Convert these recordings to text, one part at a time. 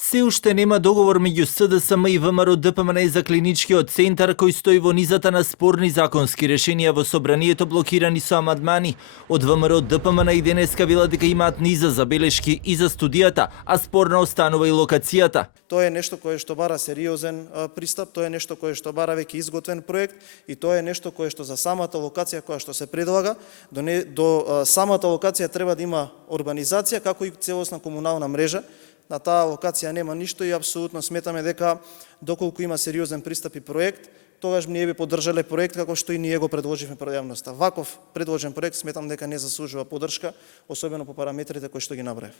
Се уште нема договор меѓу СДСМ и ВМРО ДПМН за клиничкиот центар кој стои во низата на спорни законски решенија во собранието блокирани со амандмани. Од ВМРО ДПМН и денеска велат дека имаат низа забелешки и за студијата, а спорна останува и локацијата. Тоа е нешто кое што бара сериозен пристап, тоа е нешто кое што бара веќе изготвен проект и тоа е нешто кое што за самата локација која што се предлага, до самата локација треба да има урбанизација како и целосна комунална мрежа. На таа локација нема ништо и апсолутно сметаме дека доколку има сериозен пристап и проект, тогаш ние би поддржале проект како што и ние го предложивме пред јавноста. Ваков предложен проект сметам дека не заслужува поддршка, особено по параметрите кои што ги набрав.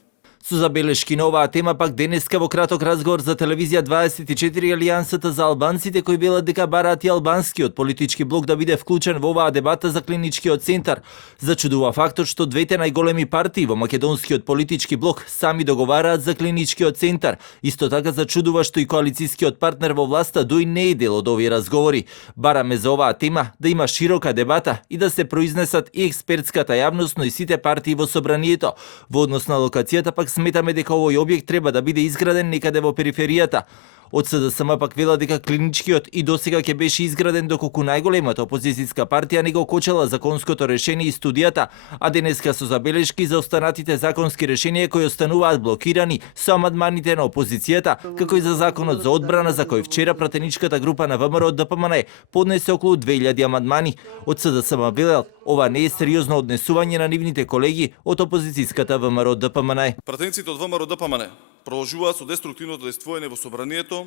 Со забелешки на оваа тема пак денеска во краток разговор за телевизија 24 Алијансата за албанците кои велат дека бараат и албанскиот политички блок да биде вклучен во оваа дебата за клиничкиот центар. Зачудува фактот што двете најголеми партии во македонскиот политички блок сами договараат за клиничкиот центар. Исто така зачудува што и коалицијскиот партнер во власта Дој не е дел од овие разговори. Бараме за оваа тема да има широка дебата и да се произнесат и експертската јавност, но и сите партии во собранието. Во однос на локацијата пак сметаме дека овој објект треба да биде изграден некаде во периферијата. Од СДСМ пак вела дека клиничкиот и досега ќе беше изграден доколку најголемата опозицијска партија не го кочела законското решение и студијата, а денеска со забелешки за останатите законски решенија кои остануваат блокирани со амандманите на опозицијата, како и за законот за одбрана за кој вчера пратеничката група на ВМРО ДПМН поднесе околу 2000 амандмани. Од СДСМ велел, ова не е сериозно однесување на нивните колеги од опозицијската ВМРО ДПМН. Пратениците од ВМРО ДПМН продолжуваат со деструктивното действување во собранието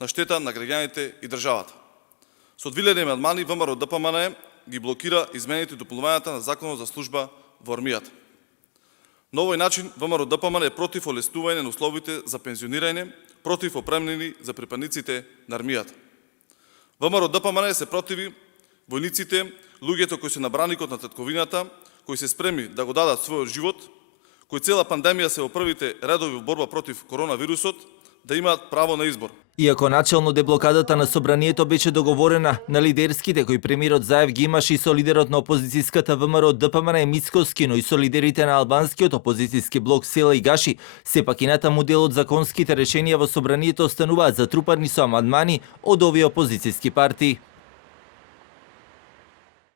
на штета на граѓаните и државата. Со 2000 амандмани ВМРО ДПМН ги блокира измените и дополнувањата на Законот за служба во армијата. На овој начин ВМРО ДПМН е против олеснување на условите за пензионирање, против опремнини за припадниците на армијата. ВМРО ДПМН се противи војниците, луѓето кои се на браникот на татковината, кои се спремни да го дадат својот живот, кои цела пандемија се во првите редови во борба против коронавирусот, да имаат право на избор. Иако начално деблокадата на собранието беше договорена на лидерските кои премиерот Заев ги имаше и со лидерот на опозицијската ВМРО ДПМН Мицкоски, но и со лидерите на албанскиот опозицијски блок Села и Гаши, сепак и натаму дел од законските решенија во собранието остануваат затрупани со амандмани од овие опозицијски партии.